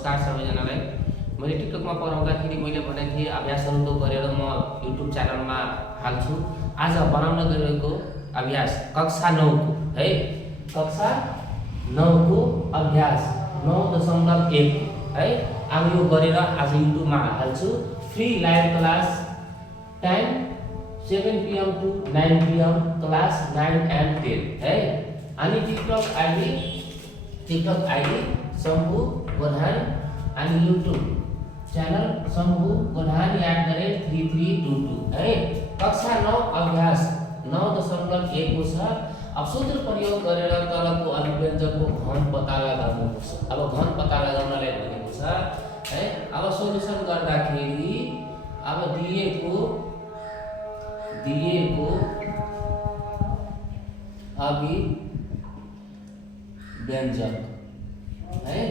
नमस्कार सबैजनालाई। मैले टिकटकमा पढाउँदाखेरि मैले भनेको थिएँ अभ्यासहरू गरेर म युट्युब च्यानलमा हाल्छु। आज बनाउन गइरहेको अभ्यास कक्षा 9 को है, कक्षा 9 को अभ्यास 9.1 है। अब यो गरेर आज युट्युबमा हाल्छु। Free live class time 7 PM to 9 PM class 9 and 10 है। अनि टिकटक आईडी शम्भु गोधान आणि यूट्यूब चैनल शम्भु गोधान @3322 है। कक्षा 9 अभ्यास 9.1 को छ। अब सूत्र प्रयोग गरेर तलको अभिव्यञ्जकको घन पत्ता लगाउनुपर्छ। अब घन पत्ता लगाउनलाई भनेको छ है। अब सोलुसन गर्दाखेरि अब दिएको अभिव्यञ्जक है।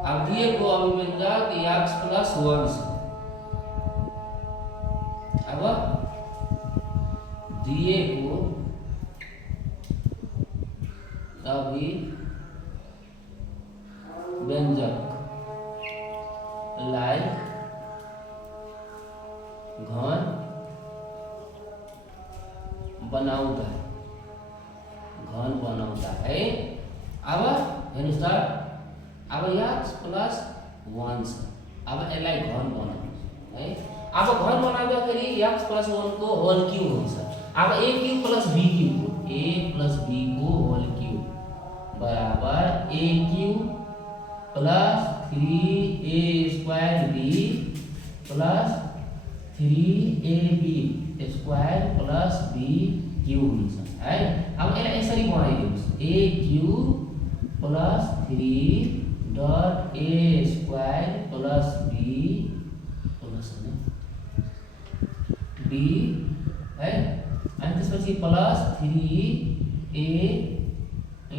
अब दिएको अभिव्यञ्जक x + 1 छ। अब दिएको अभिव्यञ्जकलाई घन बनाउँदा है। अब हेर्नुस् त, अब x + 1 छ। अब यसलाई घन बनाउनु है। अब घन बनाउँदाखेरि x + 1 को होल क्यूब हुन्छ। अब a क्यूब + b क्यूब को होल क्यूब बराबर a cube + 3a² b + 3ab² + b cube हुन्छ है। अब यसलाई यसरी बनाइदिनुस्, a क्यूब + 3.a² + b है। अनि त्यसपछि + 3a *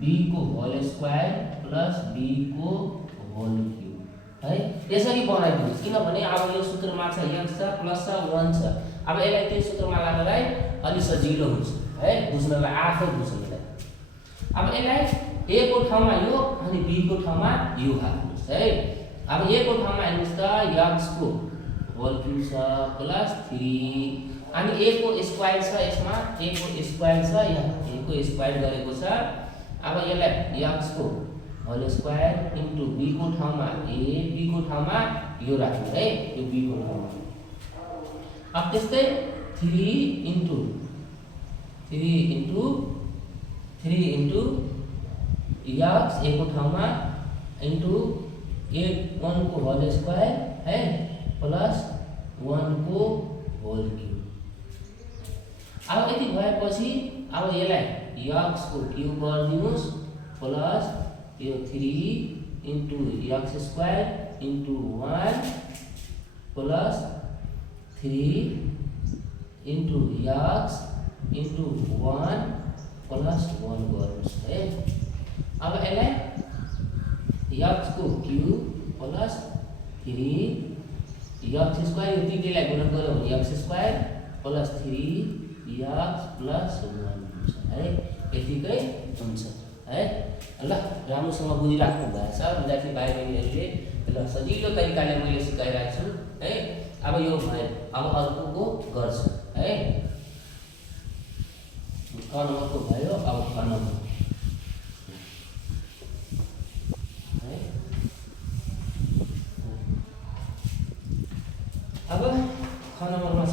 b को होल स्क्वायर + b को होल क्यूब है। यसरी बनाइदिनुस्, किनभने अब यो सूत्रमा छ x छ प्लस छ 1 छ। अब यसलाई त्यही सूत्रमा लानलाई अलि सजिलो हुन्छ है, बुझ्नलाई आफै बुझ्नलाई। अब यसलाई a को ठाउँमा यो अनि b को ठाउँमा यो हाल्नुस् है। अब a को ठाउँमा हेर्नुस् त x को होल क्यूब छ + 3 अनि a को स्क्वायर छ, यसमा a को स्क्वायर छ, यहाँ a को स्क्वायर गरेको छ। अब यसलाई x को होल स्क्वायर इन्टु b को ठाउँमा a, b को ठाउँमा यो राख्नु है, यो b को ठाउँमा। अब त्यस्तै 3 इन्टु x a को ठाउँमा इन्टु 1 को होल स्क्वायर है प्लस 1 को होल क्यूब। अब यति भएपछि अब यसलाई x को क्यूब गरिदिनुस् प्लस यो 3 into x² into 1 plus 3 into x into 1 plus 1 गर्नुस् है। अब यसलाई x को क्यूब प्लस 3 x² यो तीनैलाई गुणन गर्यो भने x² प्लस 3x प्लस 1 हुन्छ है। यतिकै हुन्छ है। ल राम्रोसँग बुझिराख्नु भएछ विद्यार्थी भाइ बहिनीहरूले। ल सजिलो तरिकाले मैले सिकाइरहेको छु है। अब यो भयो, अब अर्कोको गर्छु है। क नम्बरको भयो, अब ख नम्बर है। अब ख नम्बरमा छ,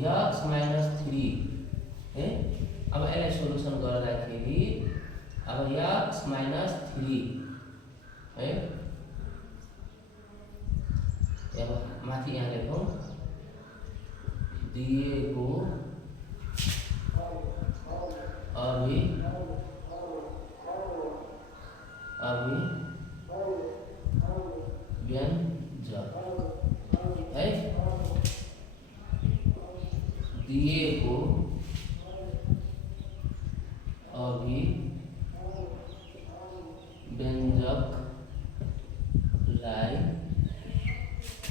x - 3 है। अब यसलाई सोलुसन गर्दाखेरि अब x - 3 है। अब माथि यहाँ लेखौँ दिएको अभिव्यञ्जक है। दिएको अभिव्यञ्जकलाई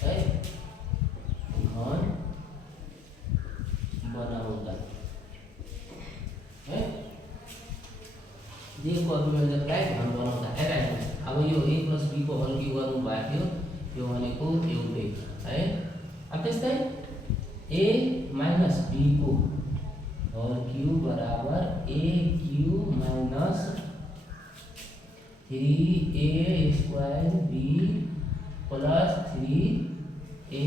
है घन बनाउँदा है। दिएको अभिव्यञ्जकलाई घन बनाउँदा हेर अब यो a + b को होल क्युब गर्नु भएको थियो, यो भनेको एउटै है। अब त्यस्तै a - b को होल क्युब बराबर a³ - 3a² b plus 3ab²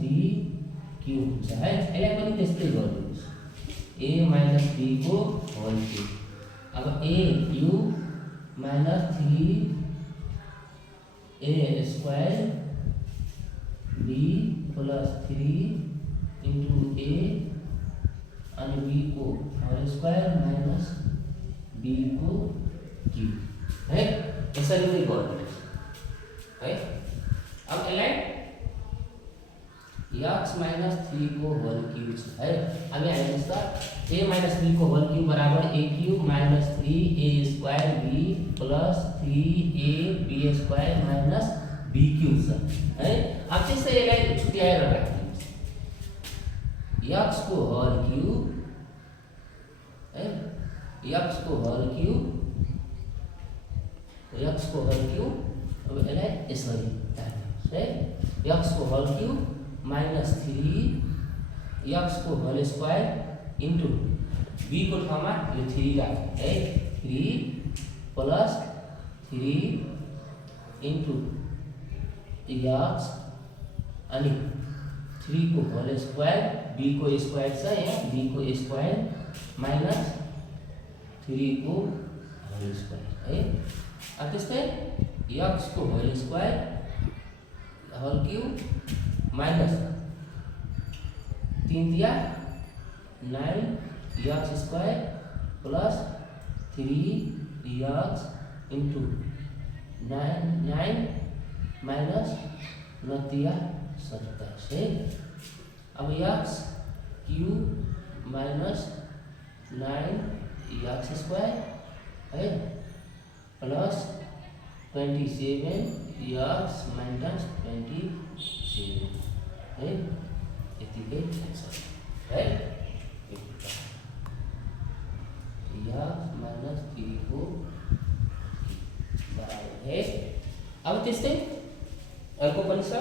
b³ हुन्छ है। यसलाई पनि त्यस्तै गरिदिनुहोस्, a - b को होल क्युब। अब a³ - 3a² b plus 3 × a अनि b को होल स्क्वायर माइनस b को क्युब है। यसरी नै गर्नुहोस् है। अब यसलाई x - 3 को होल क्युब छ है। अब यहाँ हेर्नुहोस् त, a - b को होल क्युब बराबर a³ - 3a² b plus 3ab² b³ छ है। अब त्यस्तै यसलाई छुट्याएर राख्दिनुहोस्, x को होल क्युब है, x को होल क्युब अब यसलाई यसरी राख्दिनुहोस् है। x को होल क्युब माइनस 3 x को होल स्क्वायर इन्टु b को ठाउँमा यो 3 राख्नु है, 3 प्लस 3 इन्टु x अनि 3 को होल स्क्वायर, b को स्क्वायर छ यहाँ, b को स्क्वायर माइनस 3 को होल स्क्वायर है। अब त्यस्तै x को whole square whole cube minus 3 × 9 x स्क्वायर प्लस 3x इन्टु 9 माइनस 9 × 27 है। अब x³ माइनस 9x स्क्वायर है प्लस 27x माइनस 27 है। यतिकै है, x माइनस 3 को बराबर है। अब त्यस्तै अर्को पनि छ,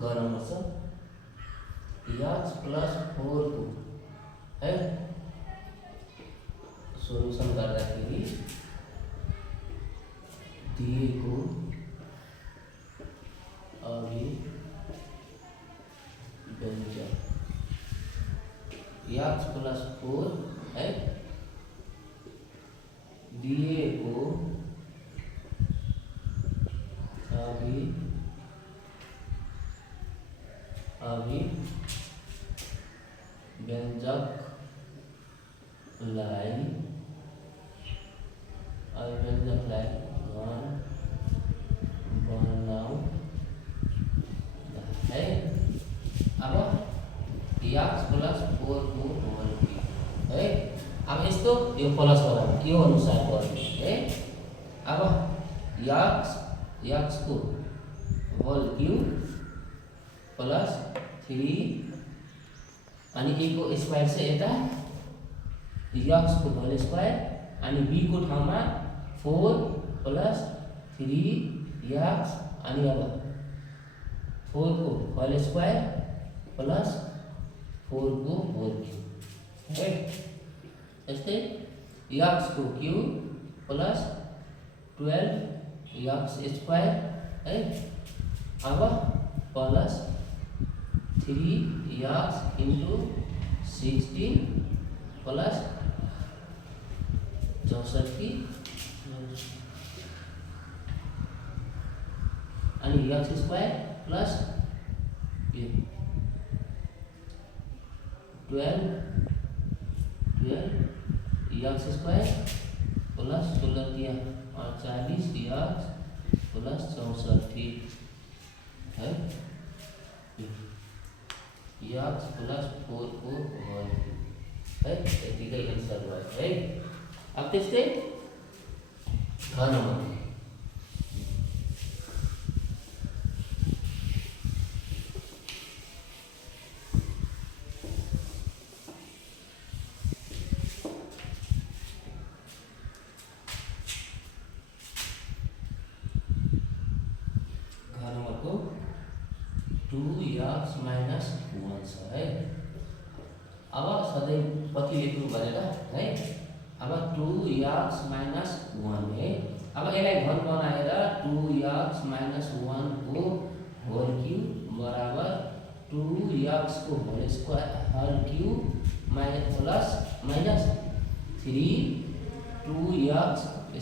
गर्नुपर्छ x प्लस 4 को है सोल्युसन गर्दाखेरि दिएको अभिव्यञ्जक x प्लस 4 है दिएको अभिव्यञ्जकलाई घन बनाउँदा है। अब x प्लस 4 को होल क्युब है। अब यस्तो यो प्लस बनाउनु यो अनुसार गर्नु है। अब x को होल क्युब प्लस 3 अनि a को स्क्वायर से यता x को होल स्क्वायर अनि b को ठाउँमा 4 प्लस 3x अनि अब 4 को होल स्क्वायर प्लस 4 को होल क्युब है। यस्तै x को क्युब प्लस 12x स्क्वायर है। अब प्लस 3x इन्टु 16 प्लस 64 अनि x स्क्वायर प्लस 12 x स्क्वायर प्लस 16 40x प्लस 64 है। एक्स प्लस 4 को होल है यतिकै एन्सर भयो है। अब त्यस्तै घ नम्बर को 2x माइनस 1 छ है। अब सधैँ कति लेख्नु भनेर है। अब 2x माइनस 1 है। अब यसलाई घन बनाएर 2x माइनस 1 को होल क्यूब बराबर 2x को whole square whole cube minus plus minus 3 2x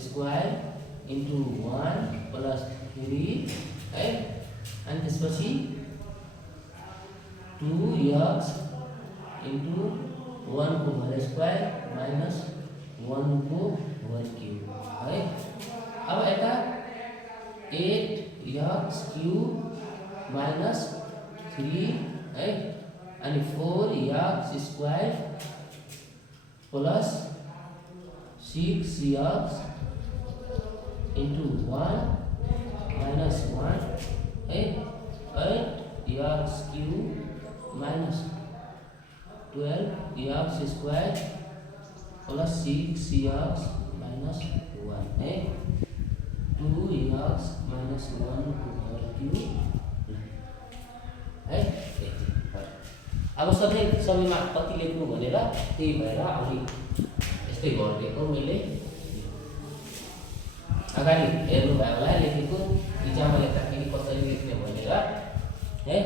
square into 1 plus 3 है। अनि त्यसपछि 2x इन्टु 1 को होल स्क्वायर माइनस 1 को होल क्यूब है। अब यता 8x क्यूब माइनस 3 है। अनि 4x square plus 6x into 1 minus 1 है। 8x cube minus 12x square plus 6x minus 1 है। 2x माइनस 1 को होल क्यूब है। अब सबैमा कति लेख्नु भनेर त्यही भएर अलि यस्तै गरिदिएको मैले। अगाडि हेर्नुभयो होला लेखेको इक्जाममा लेख्दाखेरि कसरी लेख्ने भनेर है।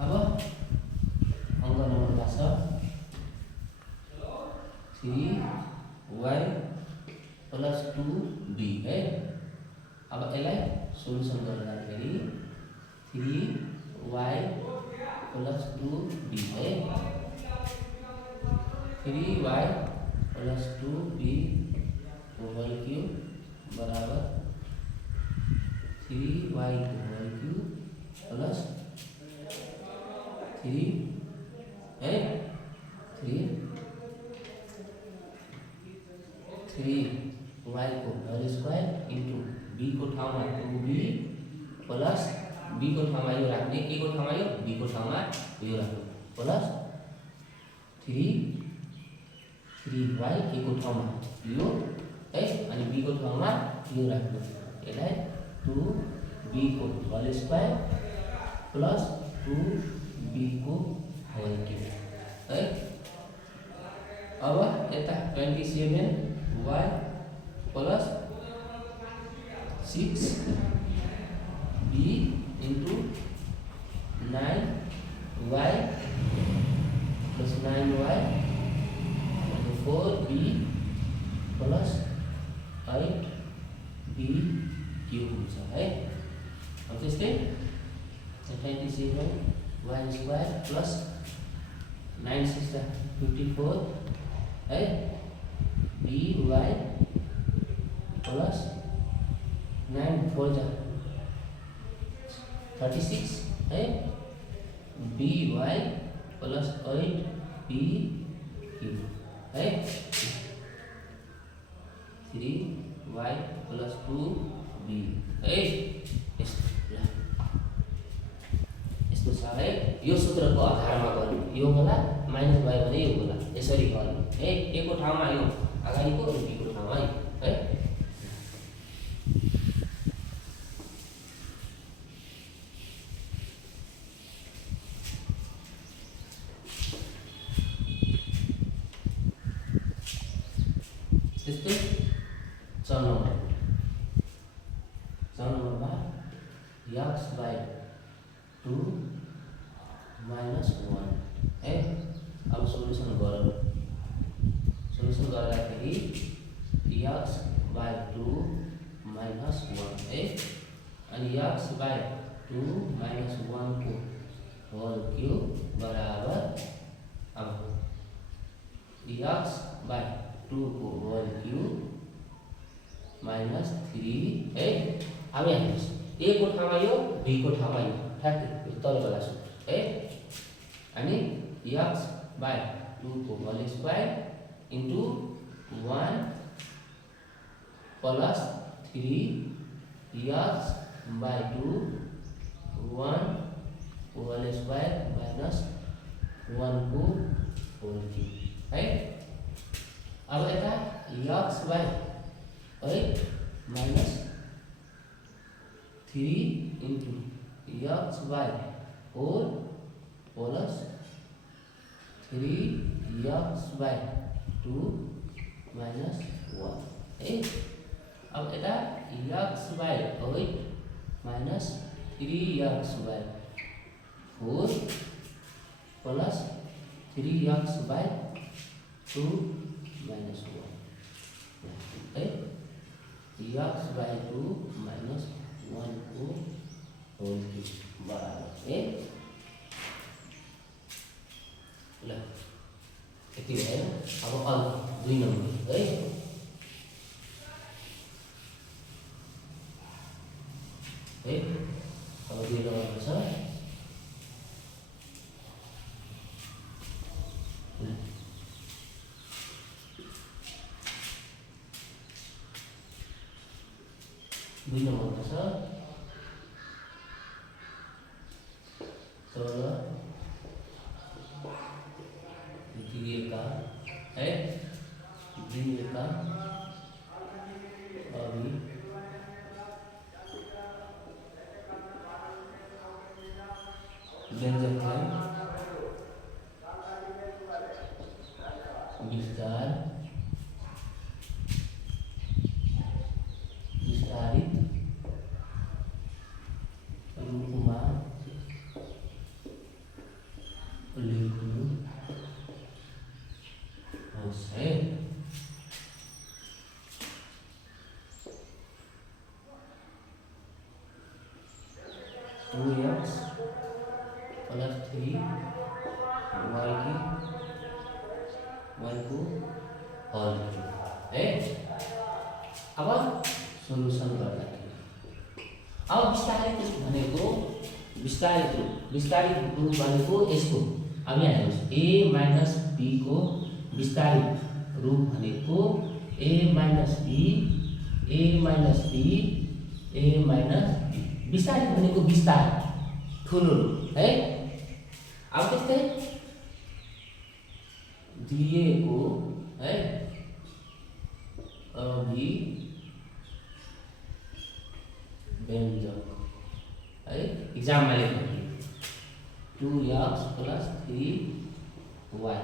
अब अङ्क नम्बरमा छ 3y प्लस 2b है। अब यसलाई सोल्युसन गर्दाखेरि 3y प्लस 2b है। 3y plus 2b whole cube बराबर 3y होल क्यूब प्लस 3 है। 3y को होल स्क्वायर इन्टु b को ठाउँमा 2b प्लस b को ठाउँमा यो राख्ने, a को ठाउँमा यो, b को ठाउँमा यो राख्नु प्लस 3y a को ठाउँमा यो है। अनि b को ठाउँमा यो राख्नु। यसलाई 2b को होल स्क्वायर प्लस 2b को होल क्यूब है। अब यता 27y plus 6b into 9y plus 9y 4b plus 8b cube हुन्छ है। अब त्यस्तै 27y स्क्वायर प्लस 9 6 54 है। by प्लस 9 4 36 है। by प्लस 8b क्यूब है। 3y प्लस 2b है। यस्तो छ है। यो सूत्रको आधारमा गर्नु। यो होला माइनस भयो भने यो होला यसरी गर्नु है। a को ठाउँमा यो अगाडिको र b को ठाउँमा है। त्यस्तै 4 नम्बरमा x बाई 2 माइनस 1 है। अब सोल्युसन गरौँ। सोल्युसन गर्दाखेरि x बाई 2 माइनस 1 है। अनि x बाई 2 माइनस 1 को होल क्यूब बराबर अब x बाई 2 को होल क्यूब माइनस 3 है। अब हेर्नुहोस् a को ठाउँमा यो b को ठाउँमा यो ठ्याक्कै तलवाला सूत्र है आणि एक्स बाय 2 को whole square into 1 plus 3 x by 2 1 whole square minus 1 को होल क्यूब है। अब यता x by 8 minus 3 into x by 4 plus 3 x by 2 minus 1 है। अब यता x by 8 minus 3 x by 4 plus 3 x by 2 minus 1 है। X by 2 minus 1 को whole cube बराबर है। ल यति भयो। अब अर्को 2 नम्बर है। अब 2 नम्बर छ। दुई नंबर छ 16 दिएका है दिएका अभी व्यंजकलाई विस्तारित रूपमा लेख्नुहोस् है। 2x प्लस 3 y को हल है। अब सोल्युसन गर्दाखेरि अब विस्तारित रूप भनेको यसको अब यहाँ हेर्नुस् a माइनस b को विस्तारित रूप भनेको a माइनस b विस्तारित भनेको विस्तार ठुलो रूप है। अब त्यस्तै दिएको है अभिव्यञ्जक है एक्जाममा लेख्नु 2x प्लस 3y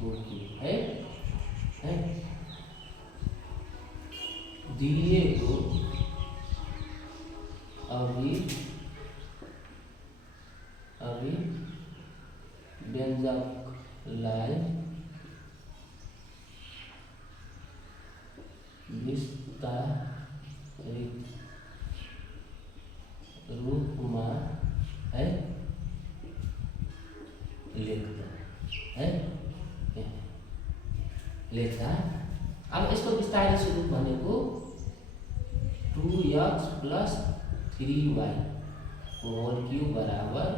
को क्यूब है दिएको अभिव्यञ्जकलाई विस्तारित रूपमा है लेख्दा अब यसको विस्तारित रूप भनेको 2x प्लस 3y को होल क्यूब बराबर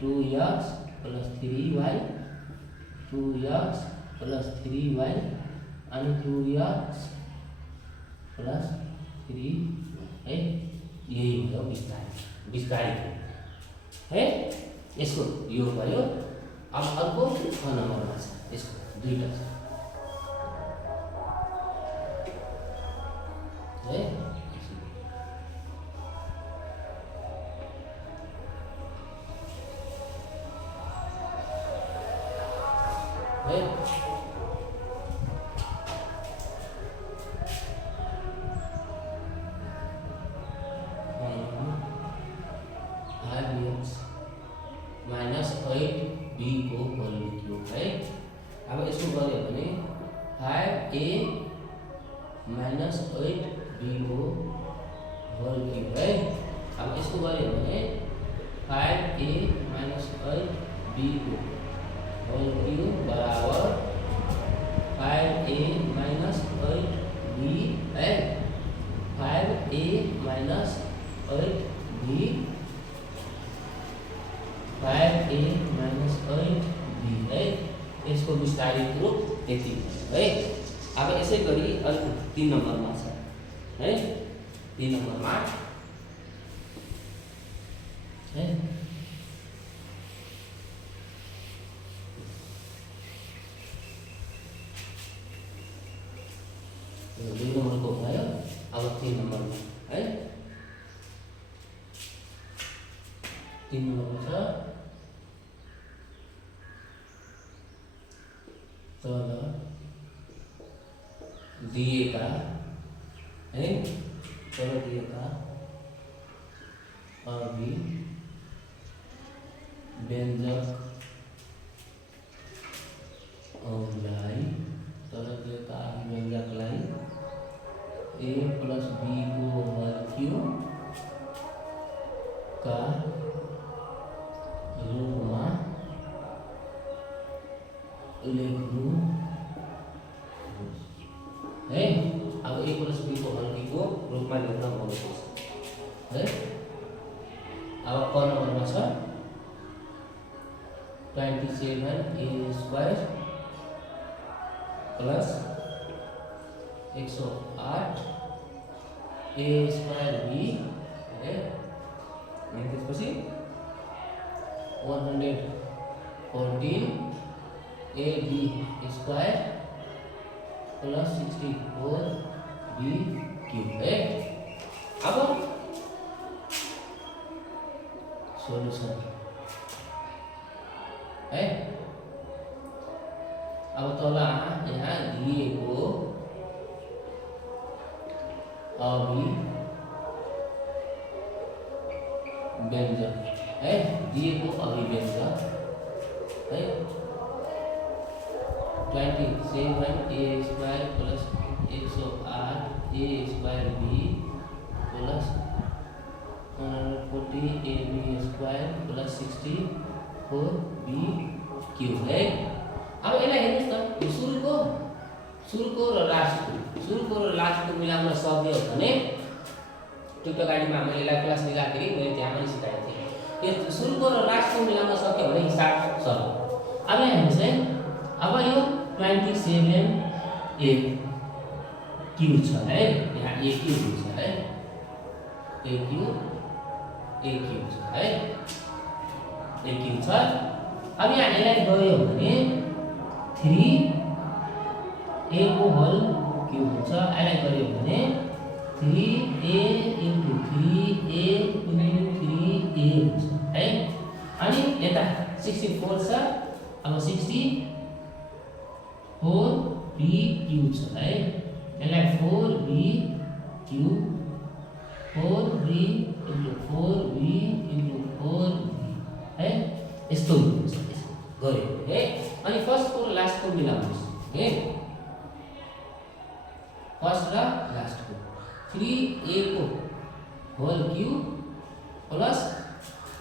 2x प्लस 3y अनि 2x प्लस 3 है। यही हो विस्तारित है। यसको यो भयो। अब अर्को 6 नम्बरमा छ यसको दुईटा छ है। माइनस 8b को होल क्यूब है। अब यसको गऱ्यो भने 5a माइनस 8b को होल क्यूब है। अब यसको गऱ्यो भने 5a माइनस 8b को होल क्यूब बराबर 5a माइनस 8b है। 5a माइनस 8b 5 ए माइनस 8b है। यसको विस्तारित रूप यति है। अब यसै गरी अर्को 3 नम्बरमा छ है। 3 नम्बरमा है 2 नम्बरको भयो। अब 3 नम्बरमा है 3 नम्बर छ तल दिएका है तल दिएका अभिव्यञ्जक अभिव्यञ्जकलाई a प्लस b को होल क्यूब का रूपमा लेख्नु है। अब a प्लस b को होल क्यूब को रूपमा लेख्न भनेको छ है। अब क नम्बरमा छ 27a square plus 108 a square b है। अनि त्यसपछि 114 ab square plus 64 b cube है। अब सोल्युसन है। अब तल यहाँ दिएको अभिव्यञ्जक है। दिएको अभिव्यञ्जक है 27a square plus 108 a square b plus 140 ab square plus 64 b cube है। अब यसलाई हेर्नुस् त, यो सुरुको र लास्टको मिलाउन सक्यो भने त्यो गाडीमा मैले यसलाई क्लास लिँदाखेरि मैले त्यहाँ पनि सिकाएको थिएँ। यो सुरुको र लास्टको मिलाउन सक्यो भने हिसाब सरल। अब यहाँ हेर्नुहोस् है। अब यो 27a क्यूब छ है। यहाँ a क्यूब छ है। a क्यूब छ है। a क्यूब छ। अब यहाँ यसलाई गयो भने 3a को होल क्यूब हुन्छ। यसलाई गऱ्यो भने 3a into 3a into 3a हुन्छ है। अनि यता 64 छ। अब 64b क्यूब छ है। यसलाई 4b cube 4b into 4b into 4b है। यस्तो हुन्छ गऱ्यो है। अनि फर्स्टको र लास्टको मिलाउनुस् है। फर्स्ट र लास्टको 3a को होल क्यूब प्लस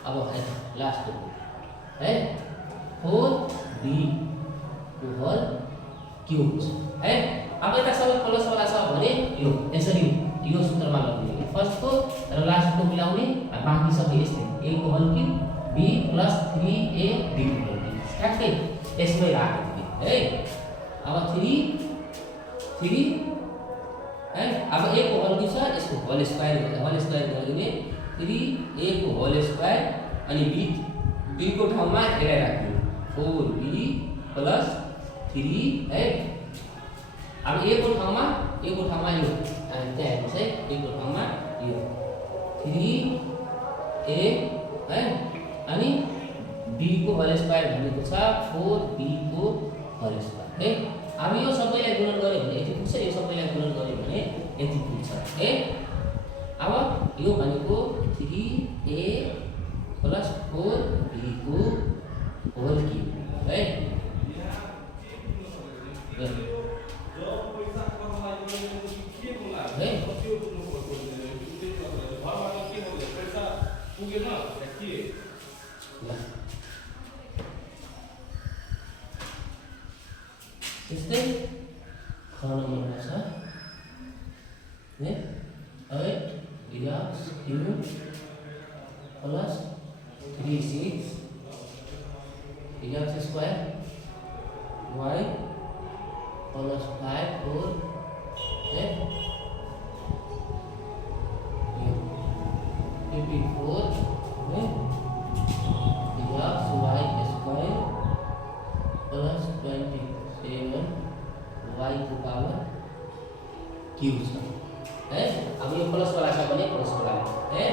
अब लास्टको है 4b को होल क्यूब है। अब यता सबै प्लस वाला छ भने यो यसरी यो सूत्रमा लगाउने फर्स्टको र लास्टको मिलाउने। बाँकी सबै यस्तै a को whole cube b plus 3a b को होल क्यूब ठ्याक्कै यसमै राख्ने है। अब 3 है। अब a को होल क्यूब छ, यसको होल स्क्वायर गरिदिने 3a को होल स्क्वायर अनि b को ठाउँमा यसलाई राख्ने 4b प्लस 3 है। अब a को ठाउँमा यो त्यहाँ हेर्नुहोस् है। a को ठाउँमा यो 3a है। अनि b को होल स्क्वायर भनेको छ 4b को होल स्क्वायर है। अब यो सबैलाई गुणन गर्यो भने यति पुग्छ, यो सबैलाई गुणन गर्यो भने यति पुग्छ है। अब यो भनेको 3a प्लस 4b को होल क्यूब है। त्यस्तै ख नम्बरमा छ है 8 cube plus 36 x square y plus 5 4 54 x y square plus 27 y को पावर क्यू है। अब ये प्लस वाला छ भने प्लस वाला है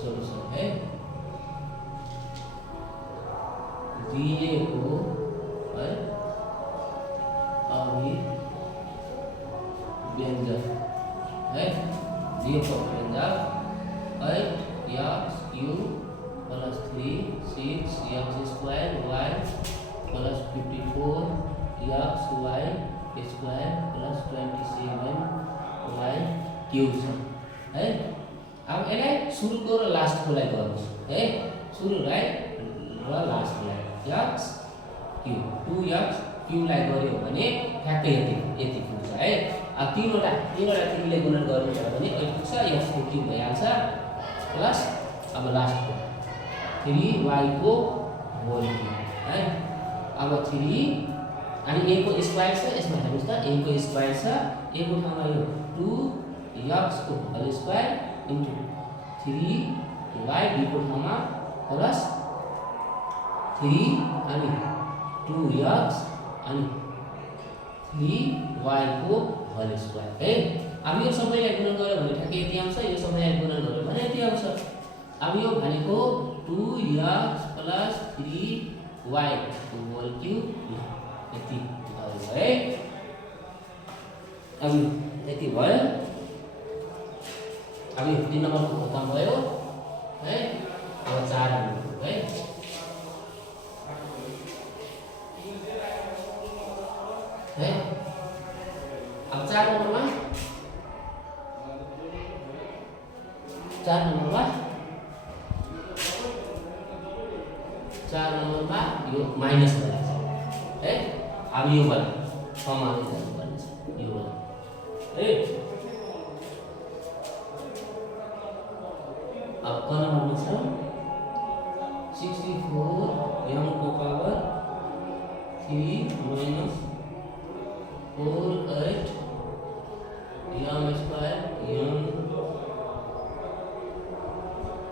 सोल्युसन है दिए को है अभिव्यंजक है दिए को अभिव्यंजक 8 x cube plus 3 6 x square y plus 54 x y square plus 27 y cube है। अब यसलाई सुरुको र लास्टको लागि गर्नुस् है सुरुलाई र लास्टलाई एक्स क्यूब 2x क्यूब लाई गर्यो भने ठ्याक्कै यति पुग्छ है। अब तीनवटा 3 ले गुणन गर्नु छ भने 8 पुग्छ x को क्यूब भइहाल्छ प्लस अब लास्टको 3y को होल क्यूब है। अब 3 अनि a को स्क्वायर छ यसमा हेर्नुस् त a को स्क्वायर छ a को ठाउँमा यो 2x को whole square into 3y b को ठाउँमा प्लस 3 अनि 2x अनि 3y को होल स्क्वायर है। अब यो सबैलाई गुणन गर्यो भने ठ्याक्कै यति आउँछ यो सबैलाई गुणन गर्यो भने यति आउँछ। अब यो भनेको 2x प्लस 3y को होल क्यूब यति भयो है। अब यति भयो अब यो 3 नम्बरको खतम भयो है। अब 4 नम्बरको है है। अब 4 नम्बरमा यो माइनस भइरहेछ है। अब यो वाला समाले जानुपर्ने छ यो वाला है। अब क नम्बरमा छ 64 m को power 3 minus 4 8 m square m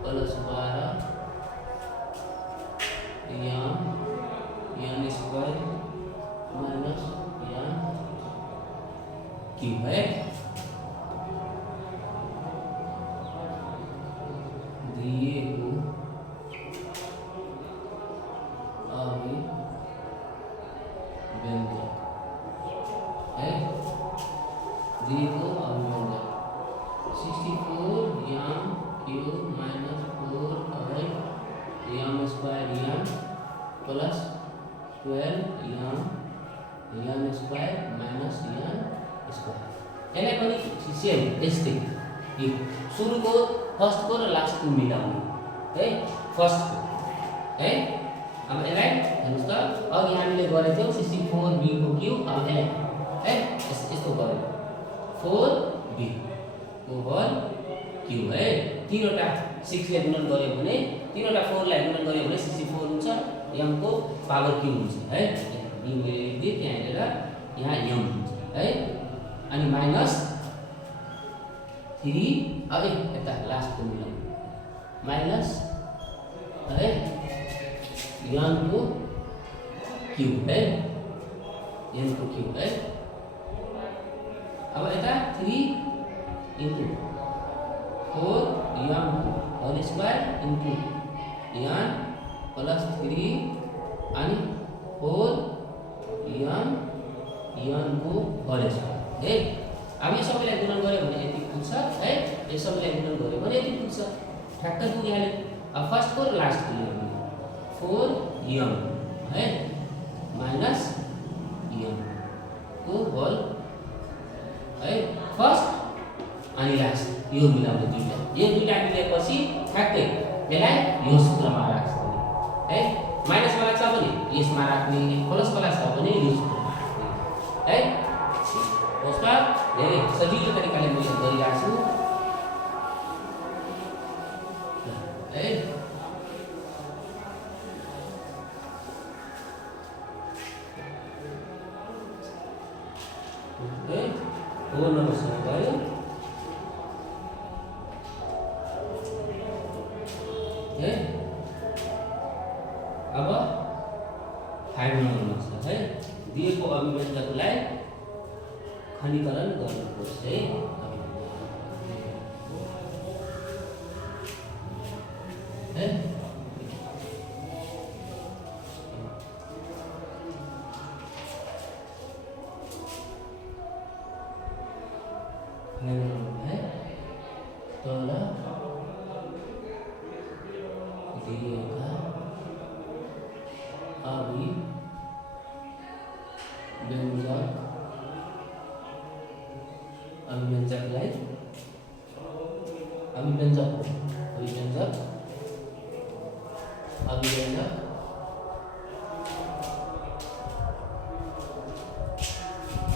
plus 12 m square minus m cube है। दिए को अभिव्यंजक है दिए को अभिव्यंजक 64 m cube minus 4 8 m square m plus 12 m square minus m square यसलाई पनि सेम यस्तै यो सुरुको फर्स्टको र लास्टको मिलाउने है फर्स्टको है। अब यसलाई हेर्नुस् त अघि हामीले गरेको थियौँ 64 b को क्यूब अब यसलाई है यस्तो गर्यो 4b को होल क्यूब है। तीनवटा 6 ले गुणन गर्यो भने तीनवटा 4 लाई गुणन गर्यो भने 64 हुन्छ m को पावर क्यूब हुन्छ है। b मैले लेख्दिए त्यहाँ हेरेर यहाँ m हुन्छ है। अनि माइनस 3 अब यता लास्टको मिलाउँ माइनस है m को क्यूब है m को क्यूब है। अब यता 3 into 4 m whole square into m plus 3 अनि 4 m को होल स्क्वायर है। अब यो सबैलाई गुणन गर्यो भने यति पुग्छ है। यो सबैलाई गुणन गर्यो भने यति पुग्छ ठ्याक्कै पुगिहाल्यो। अब फर्स्टको र लास्टको लेख्नु 4 m है माइनस m को होल है फर्स्ट अनि लास्ट यो मिलाउने दुईटा यो दुईटा मिलेपछि ठ्याक्कै यसलाई यो सूत्रमा राख्छ है। माइनस वाला छ भने यसमा राख्ने प्लस वाला छ भने यो सूत्रमा राख्ने है। उसका धेरै सजिलो तरिकाले मैले गरिरहेको छु है। 4 नम्बरसम्म गयो। है अब 5 नम्बरमा छ है, दिएको अभिव्यञ्जकलाई खण्डीकरण गर्नुपर्छ है। है है तल दिएका अभिव्यञ्जकलाई अभिव्यञ्जक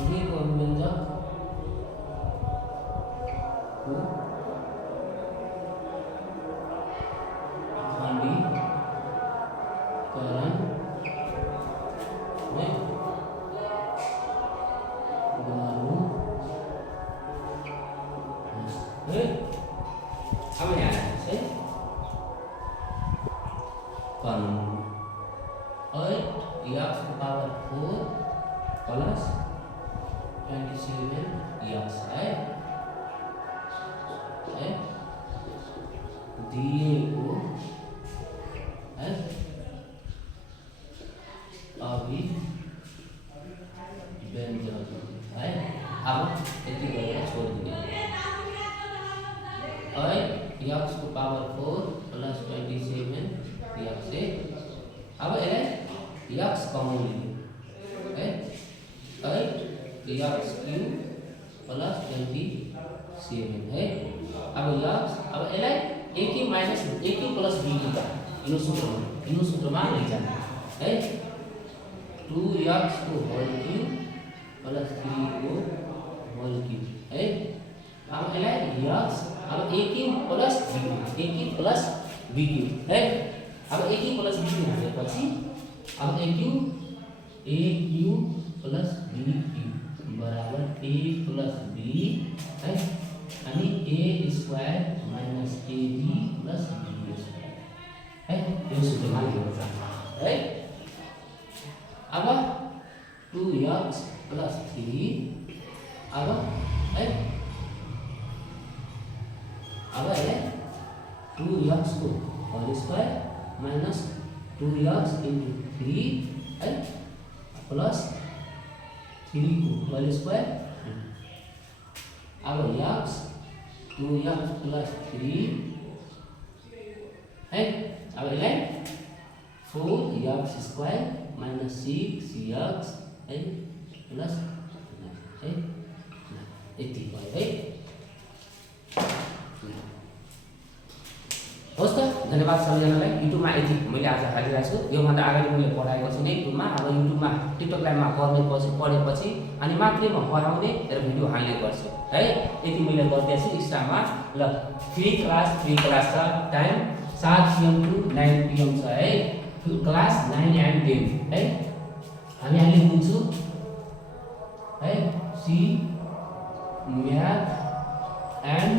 दिएको अभिव्यञ्जक खण्डीकरण अब यहाँ से कानून 8x to power 4 plus 27x है दिएको है अभिव्यञ्जक है। अब यति गरेर छोडिदिने 8x to power 4 plus 27x है। अब यसलाई x कमाउने है 8x क्यूब प्लस 27 है। अब यसलाई a cube minus a cube plus b cube इनो सूत्रमा लैजाने है 2x को होल क्यूब प्लस 3 को होल क्यूब है। अब यसलाई x अब a cube plus b cube है। अब a cube plus b cube भनेपछि अब a cube plus b cube बराबर a प्लस b है अनि a square minus ab plus b square है। यो सूत्रमा लेख्नु छ है। अब 2x प्लस 3 अब है अब है 2x को whole square minus 2x into 3 है प्लस 3 को होल स्क्वायर। अब x 2x प्लस 3 है। अब यसलाई 4x स्क्वायर माइनस 6x है प्लस है यति भयो है। होस् त धन्यवाद सबैजनालाई। युट्युबमा यति मैले आज हालिरहेको छु। योभन्दा अगाडि मैले पढाएको छु नै युट्युबमा। अब युट्युबमा टिकटक लाइभमा पढेपछि अनि मात्रै म पढाउने र भिडियो हाल्ने गर्छु है। यति मैले गर्दैछु इन्स्टामा। ल 3 क्लास छ, टाइम 7 PM to 9 PM छ है। क्लास 9 and 10 है। हामी अहिले लिन्छु है सी म्याथ एन्ड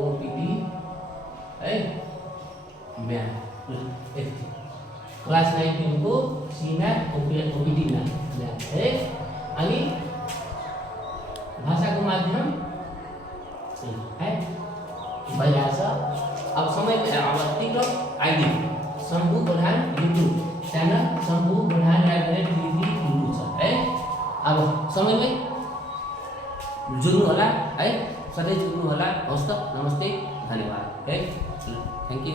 ओपिडी है म्याथ यति क्लास 9 PM को सी म्याथ ओपिडी म्याथ है। अनि भाषाको माध्यम है भइरहेछ। अब समय अब टिकटक आइडी शम्भु प्रधान युट्युब च्यानल शम्भु प्रधान @tv छ है। अब समयमै जुड्नु होला है, सधैँ जुड्नु होला। हवस् त, नमस्ते, धन्यवाद है, थ्याङ्क यू।